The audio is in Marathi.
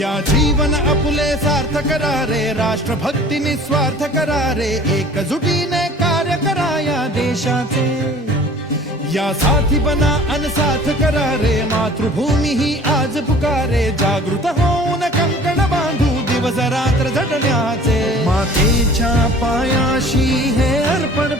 या जीवन आपुले सार्थ करा रे, राष्ट्रभक्ती निस्वार्थ करा रे, एकजुटीने कार्य करा या देशाचे. या साथी बना अन साथ करा रे, मातृभूमी ही आज पुकारे. जागृत होऊन कंकण बांधू दिवस रात्र झटण्याचे. मातेच्या पायाशी हे अर्पण